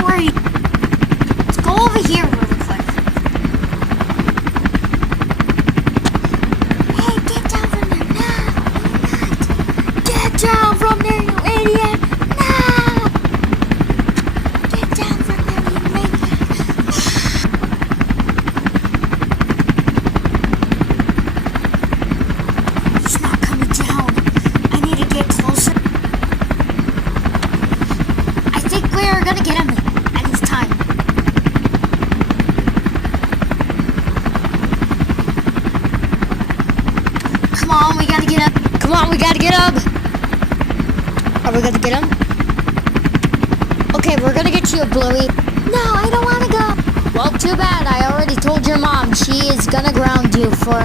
don't worry. Let's go over here really quick. Hey, get down from there now, idiot! Get down from there, you idiot! Now! Get down from there, you maniac! He's not coming down. I need to get closer. I think we're gonna get him at his time. Come on, we gotta get him. Come on, we gotta get him. Are we gonna get him? Okay, we're gonna get you, Bluey. No, I don't wanna go. Well, too bad. I already told your mom. She is gonna ground you for